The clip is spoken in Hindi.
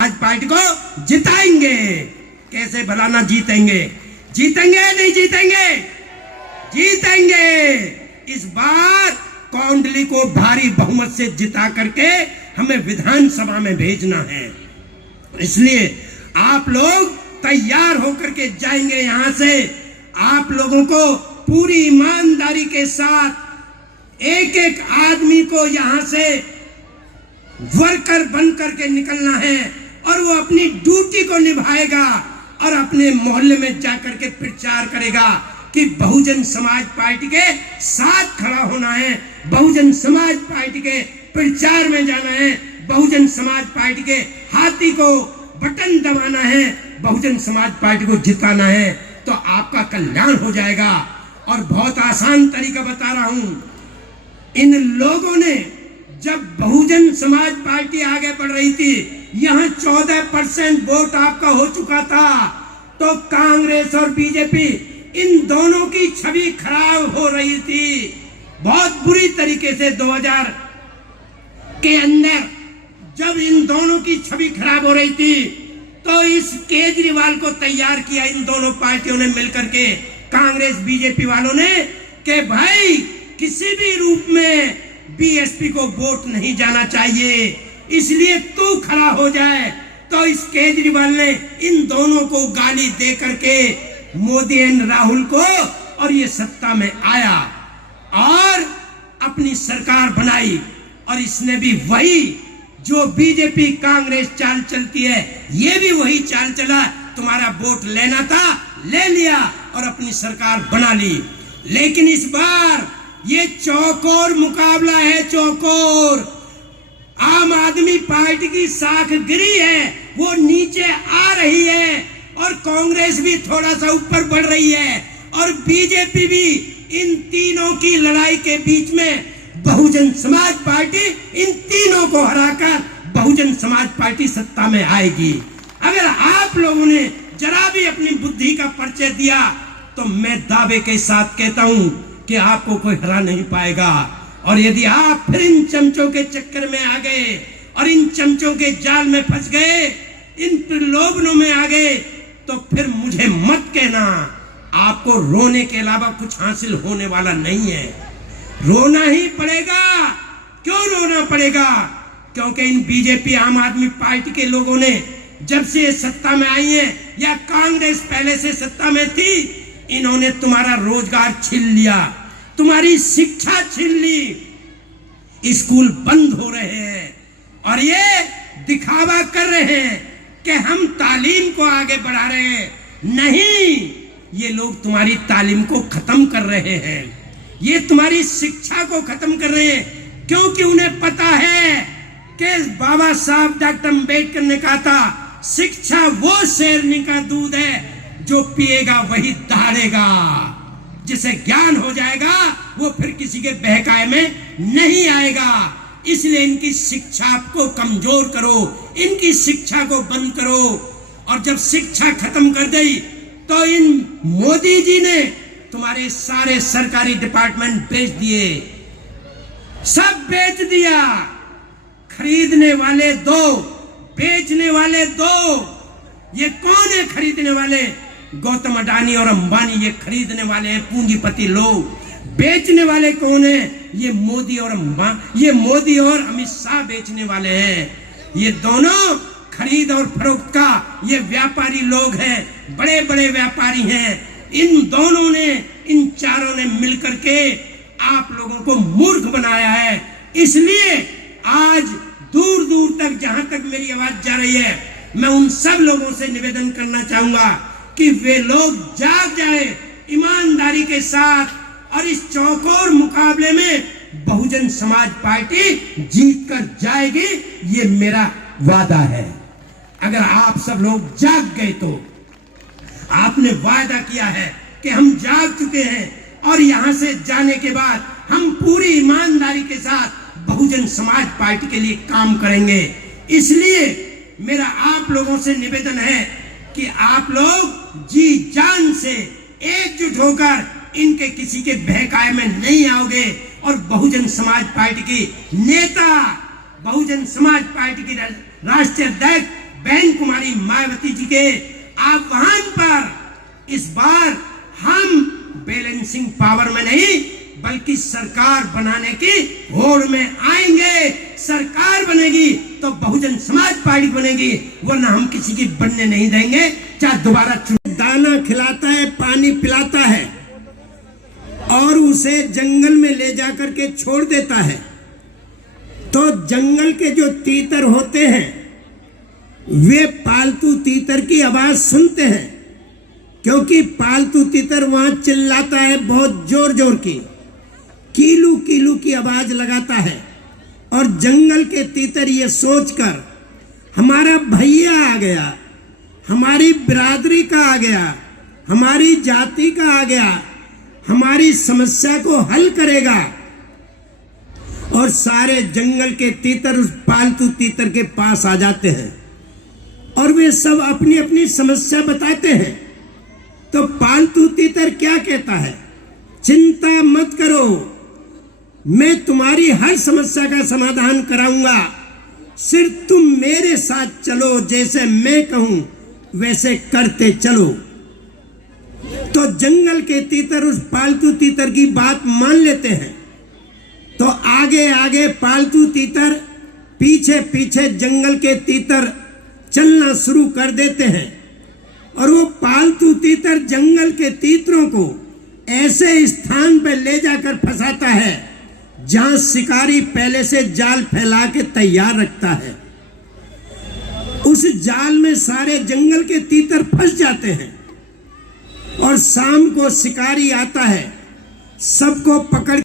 आज पार्टी को जिताएंगे। कैसे भला ना जीतेंगे? जीतेंगे नहीं जीतेंगे? जीतेंगे। इस बार कौंडली को भारी बहुमत से जिता करके हमें विधानसभा में भेजना है। इसलिए आप लोग तैयार होकर के जाएंगे यहां से। आप लोगों को पूरी ईमानदारी के साथ एक एक आदमी को यहां से वर्कर बन करके निकलना है और वो अपनी ड्यूटी को निभाएगा और अपने मोहल्ले में जाकर के प्रचार करेगा कि बहुजन समाज पार्टी के साथ खड़ा होना है, बहुजन समाज पार्टी के प्रचार में जाना है, बहुजन समाज पार्टी के हाथी को बटन दबाना है, बहुजन समाज पार्टी को जिताना है, तो आपका कल्याण हो जाएगा। और बहुत आसान तरीका बता रहा हूं। इन लोगों ने जब बहुजन समाज पार्टी आगे बढ़ रही थी, यहां 14% वोट आपका हो चुका था, तो कांग्रेस और बीजेपी इन दोनों की छवि खराब हो रही थी बहुत बुरी तरीके से। 2000 के अंदर जब इन दोनों की छवि खराब हो रही थी, तो इस केजरीवाल को तैयार किया इन दोनों पार्टियों ने मिलकर के, कांग्रेस बीजेपी वालों ने, कि भाई किसी भी रूप में बीएसपी को वोट नहीं जाना चाहिए, इसलिए तू खड़ा हो जाए। तो इस केजरीवाल ने इन दोनों को गाली दे करके मोदी एंड राहुल को, और ये सत्ता में आया और अपनी सरकार बनाई। और इसने भी वही जो बीजेपी कांग्रेस चाल चलती है, ये भी वही चाल चला। तुम्हारा वोट लेना था, ले लिया और अपनी सरकार बना ली। लेकिन इस बार ये चौकोर मुकाबला है, चौकोर। आम आदमी पार्टी की साख गिरी है, वो नीचे आ रही है, और कांग्रेस भी थोड़ा सा ऊपर बढ़ रही है, और बीजेपी भी। इन तीनों की लड़ाई के बीच में बहुजन समाज पार्टी इन तीनों को हराकर बहुजन समाज पार्टी सत्ता में आएगी। अगर आप लोगों ने जरा भी अपनी बुद्धि का परिचय दिया, तो मैं दावे के साथ कहता हूं कि आपको कोई हरा नहीं पाएगा। और यदि आप फिर इन चमचों के चक्कर में आ गए और इन चमचों के जाल में फंस गए, इन प्रलोभनों में आ गए, तो फिर मुझे मत कहना। आपको रोने के अलावा कुछ हासिल होने वाला नहीं है। रोना ही पड़ेगा। क्यों रोना पड़ेगा? क्योंकि इन बीजेपी आम आदमी पार्टी के लोगों ने जब से ये सत्ता में आई है, या कांग्रेस पहले से सत्ता में थी, इन्होंने तुम्हारा रोजगार छीन लिया, तुम्हारी शिक्षा छीन ली, स्कूल बंद हो रहे हैं, और ये दिखावा कर रहे हैं कि हम तालीम को आगे बढ़ा रहे हैं। नहीं, ये लोग तुम्हारी तालीम को खत्म कर रहे हैं, ये तुम्हारी शिक्षा को खत्म कर रहे हैं। क्योंकि उन्हें पता है कि बाबा साहब डॉक्टर अम्बेडकर ने कहा था, शिक्षा वो शेरनी का दूध है जो पिएगा वही दहाड़ेगा। जिसे ज्ञान हो जाएगा वो फिर किसी के बहकाए में नहीं आएगा। इसलिए इनकी शिक्षा को कमजोर करो, इनकी शिक्षा को बंद करो। और जब शिक्षा खत्म कर दी, तो इन मोदी जी ने तुम्हारे सारे सरकारी डिपार्टमेंट बेच दिए, सब बेच दिया। खरीदने वाले दो, बेचने वाले दो। ये कौन है खरीदने वाले? गौतम अडानी और अंबानी ये खरीदने वाले हैं, पूंजीपति लोग। बेचने वाले कौन है? ये मोदी और ये मोदी और अमित शाह बेचने वाले हैं। ये दोनों खरीद और फरोख्त का ये व्यापारी लोग हैं, बड़े बड़े व्यापारी हैं। इन दोनों ने, इन चारों ने मिलकर के आप लोगों को मूर्ख बनाया है। इसलिए आज दूर दूर तक, जहां तक मेरी आवाज जा रही है, मैं उन सब लोगों से निवेदन करना चाहूंगा कि वे लोग जाग जाए ईमानदारी के साथ, और इस चौकोर मुकाबले में बहुजन समाज पार्टी जीत कर जाएगी, ये मेरा वादा है। अगर आप सब लोग जाग गए, तो आपने वादा किया है कि हम जाग चुके हैं, और यहां से जाने के बाद हम पूरी ईमानदारी के साथ बहुजन समाज पार्टी के लिए काम करेंगे। इसलिए मेरा आप लोगों से निवेदन है कि आप लोग जी जान से एकजुट होकर इनके किसी के बहकाए में नहीं आओगे, और बहुजन समाज पार्टी की नेता, बहुजन समाज पार्टी की राष्ट्रीय अध्यक्ष मायावती जी के आह्वान पर इस बार हम बैलेंसिंग पावर में नहीं बल्कि सरकार बनाने की होड़ में आएंगे। सरकार बनेगी तो बहुजन समाज पार्टी बनेगी, वरना हम किसी की बनने नहीं देंगे, चाहे दोबारा दाना खिलाता है, पानी पिलाता है और उसे जंगल में ले जाकर के छोड़ देता है, तो जंगल के जो तीतर होते हैं वे पालतू तीतर की आवाज सुनते हैं, क्योंकि पालतू तीतर वहां चिल्लाता है बहुत जोर जोर की, कीलू कीलू की आवाज लगाता है, और जंगल के तीतर ये सोचकर हमारा भैया आ गया, हमारी बिरादरी का आ गया, हमारी जाति का आ गया, हमारी समस्या को हल करेगा, और सारे जंगल के तीतर उस पालतू तीतर के पास आ जाते हैं और वे सब अपनी अपनी समस्या बताते हैं। तो पालतू तीतर क्या कहता है? चिंता मत करो, मैं तुम्हारी हर समस्या का समाधान कराऊंगा, सिर्फ तुम मेरे साथ चलो, जैसे मैं कहूं वैसे करते चलो। तो जंगल के तीतर उस पालतू तीतर की बात मान लेते हैं, तो आगे आगे पालतू तीतर, पीछे पीछे जंगल के तीतर चलना शुरू कर देते हैं, और वो पालतू तीतर जंगल के तीतरों को ऐसे स्थान पर ले जाकर फंसाता है जहां शिकारी पहले से जाल फैला के तैयार रखता है। उस जाल में सारे जंगल के तीतर फंस जाते हैं, और शाम को शिकारी आता है, सबको पकड़